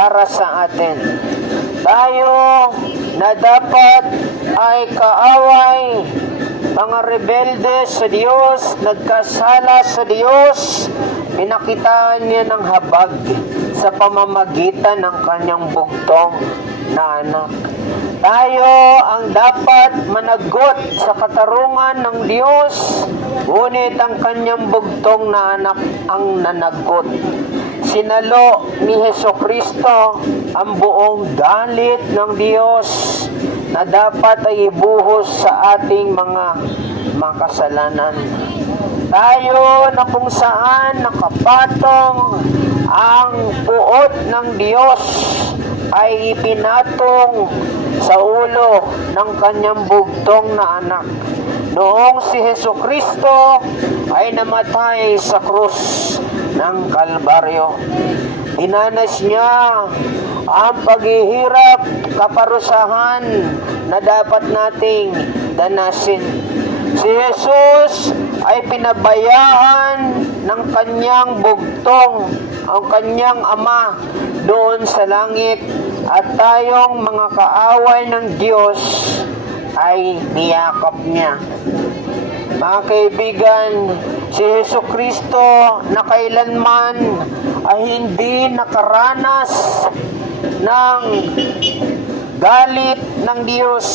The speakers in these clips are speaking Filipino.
para sa atin. Tayo na dapat ay kaaway, mga rebelde sa Diyos, nagkasala sa Diyos, pinakitaan niya ng habag sa pamamagitan ng kanyang bugtong na anak. Tayo ang dapat managot sa katarungan ng Diyos, ngunit ang kanyang bugtong na anak ang nanagot. Sinalo ni Hesukristo ang buong galit ng Diyos na dapat ay ibuhos sa ating mga makasalanan. Tayo na kung saan nakapatong ang puot ng Diyos ay ipinatong sa ulo ng kanyang bugtong na anak. Noong si Hesukristo ay namatay sa krus ng Kalbaryo, dinanas niya ang paghihirap, kaparusahan na dapat nating danasin. Si Jesus ay pinabayaan ng kanyang bugtong, ang kanyang ama doon sa langit, at tayong mga kaaway ng Diyos ay niyakap niya. Mga kaibigan, si Hesukristo na kailanman ay hindi nakaranas ng galit ng Diyos.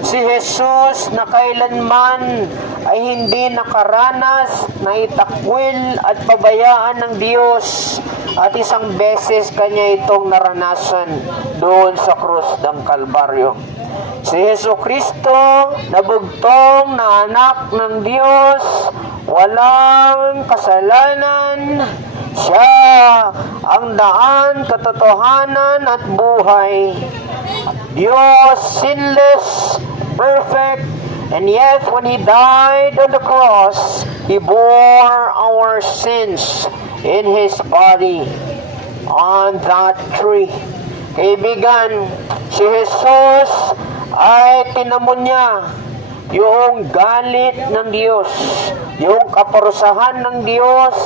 Si Jesus na kailanman ay hindi nakaranas na itakwil at pabayaan ng Diyos, at isang beses kanya itong naranasan doon sa krus ng Kalbaryo. Si Hesukristo na bugtong na anak ng Diyos, walang kasalanan, siya ang daan, katotohanan at buhay. Diyos, sinless, perfect, and yet when He died on the cross, He bore our sins in His body on that tree. Kaibigan, si Jesus ay tinamo niya yung galit ng Diyos, yung kaparusahan ng Diyos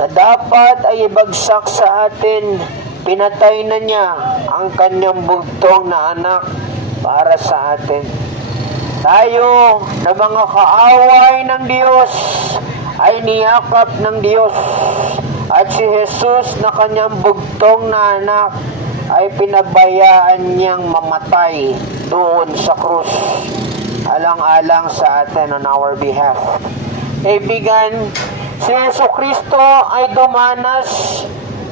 na dapat ay ibagsak sa atin. Pinatay na niya ang kanyang bugtong na anak para sa atin. Tayo na mga kaaway ng Diyos ay niyakap ng Diyos, at si Jesus na kanyang bugtong na anak ay pinabayaan niyang mamatay doon sa krus, alang-alang sa atin on our behalf. Kaibigan, si Hesukristo ay dumanas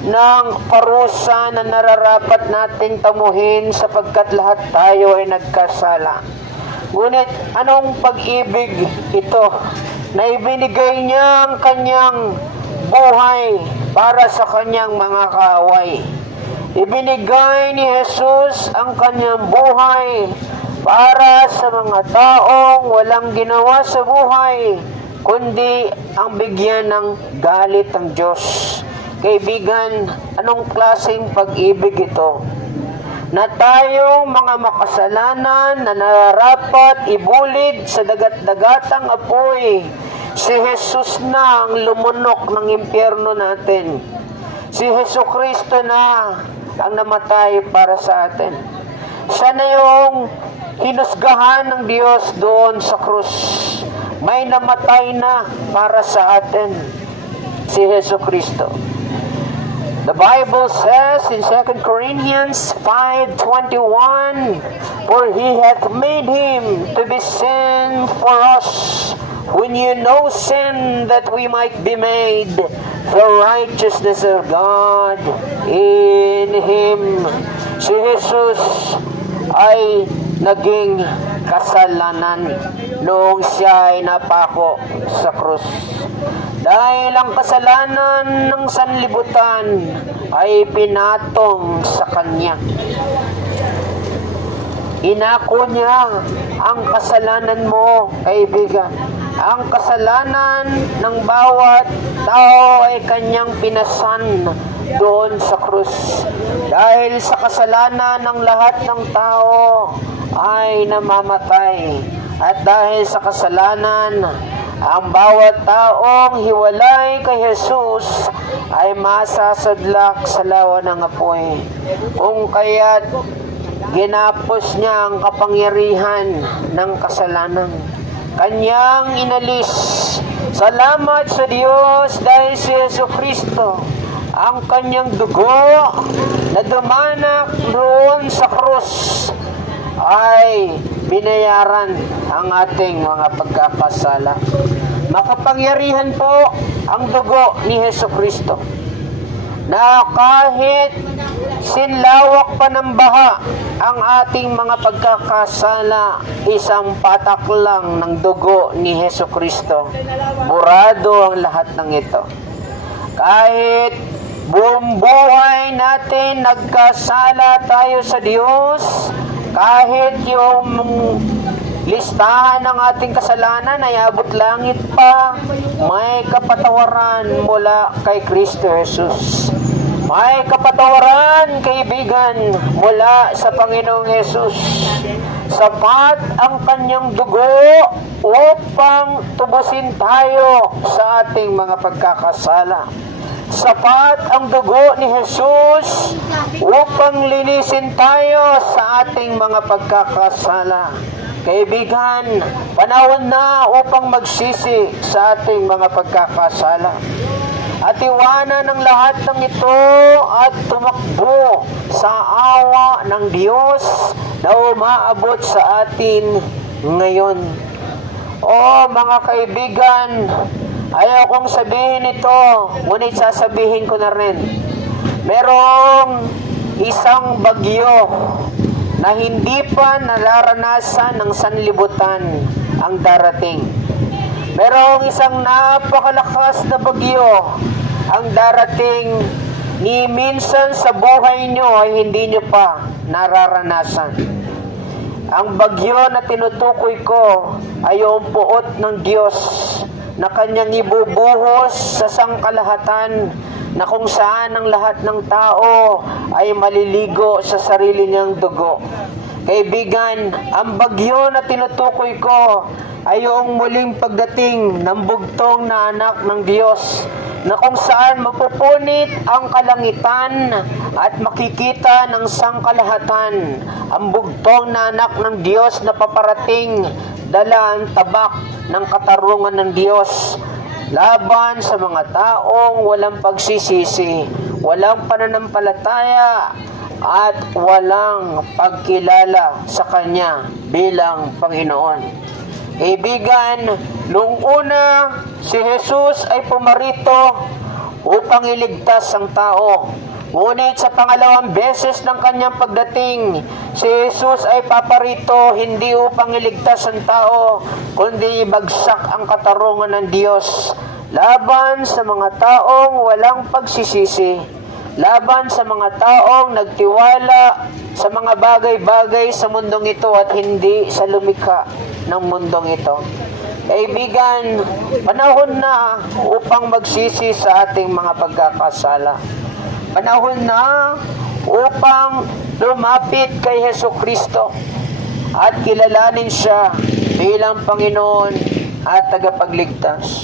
ng parusa na nararapat nating tamuhin sapagkat lahat tayo ay nagkasala. Ngunit anong pag-ibig ito na ibinigay niya ang kanyang buhay para sa kanyang mga kaaway? Ibinigay ni Jesus ang kanyang buhay para sa mga taong walang ginawa sa buhay, kundi ang bigyan ng galit ng Diyos. Kaibigan, anong klaseng pag-ibig ito? Na tayong mga makasalanan na nararapat ibulid sa dagat-dagatang apoy, si Jesus na ang lumunok ng impyerno natin. Si Hesukristo na ang namatay para sa atin. Siya na yung hinusgahan ng Diyos doon sa krus. May namatay na para sa atin, si Hesukristo. The Bible says in 2 Corinthians 5:21, "For He hath made Him to be sin for us, who knew no sin, that we might be made the righteousness of God in Him." Si Jesus ay naging kasalanan noong siya ay napako sa krus. Dahil ang kasalanan ng sanlibutan ay pinatong sa Kanya. Inako niya ang kasalanan mo, kaibigan. Ang kasalanan ng bawat tao ay Kanyang pinasan doon sa krus. Dahil sa kasalanan ng lahat ng tao ay namamatay. At dahil sa kasalanan Ang bawat taong hiwalay kay Jesus ay masasadlak sa lawa ng apoy. Kung kaya't ginapos niya ang kapangyarihan ng kasalanan. Kanyang inalis. Salamat sa Diyos dahil si Jesucristo, ang kanyang dugo na dumanak roon sa krus ay binayaran ang ating mga pagkakasala. Makapangyarihan po ang dugo ni Jesucristo na kahit sinlawak pa ng baha ang ating mga pagkakasala, isang patak lang ng dugo ni Jesucristo, burado ang lahat ng ito. Kahit buong buhay natin nagkasala tayo sa Diyos, kahit yung listahan ng ating kasalanan ay abot langit pa, may kapatawaran mula kay Kristo Jesus. May kapatawaran, kaibigan, mula sa Panginoong Jesus. Sapat ang kanyang dugo upang tubusin tayo sa ating mga pagkakasala. Sapat ang dugo ni Jesus upang linisin tayo sa ating mga pagkakasala. Kaibigan, panahon na upang magsisi sa ating mga pagkakasala. At iwanan ng lahat ng ito at tumakbo sa awa ng Diyos na umaabot sa atin ngayon. O mga kaibigan, ayaw kong sabihin ito, ngunit sasabihin ko na rin. Merong isang bagyo na hindi pa nararanasan ng sanlibutan ang darating. Merong isang napakalakas na bagyo ang darating, ni minsan sa buhay nyo ay hindi nyo pa nararanasan. Ang bagyo na tinutukoy ko ay yung puot ng Diyos na kanyang ibubuhos sa sangkalahatan, na kung saan ang lahat ng tao ay maliligo sa sarili niyang dugo. Kaibigan, ang bagyo na tinutukoy ko ay yung muling pagdating ng bugtong na anak ng Diyos, na kung saan mapupunit ang kalangitan at makikita ng sangkalahatan ang bugtong na anak ng Diyos na paparating, dala ang tabak ng katarungan ng Diyos laban sa mga taong walang pagsisisi, walang pananampalataya, at walang pagkilala sa Kanya bilang Panginoon. Kaibigan, nung una, si Jesus ay pumarito upang iligtas ang tao. Ngunit sa pangalawang beses ng kanyang pagdating, si Jesus ay paparito hindi upang iligtas ang tao, kundi ibagsak ang katarungan ng Diyos laban sa mga taong walang pagsisisi, laban sa mga taong nagtiwala sa mga bagay-bagay sa mundong ito at hindi sa lumikha ng mundong ito. Kaibigan, panahon na upang magsisi sa ating mga pagkakasala. Panahon na upang lumapit kay Jesucristo at kilalanin siya bilang Panginoon at tagapagligtas.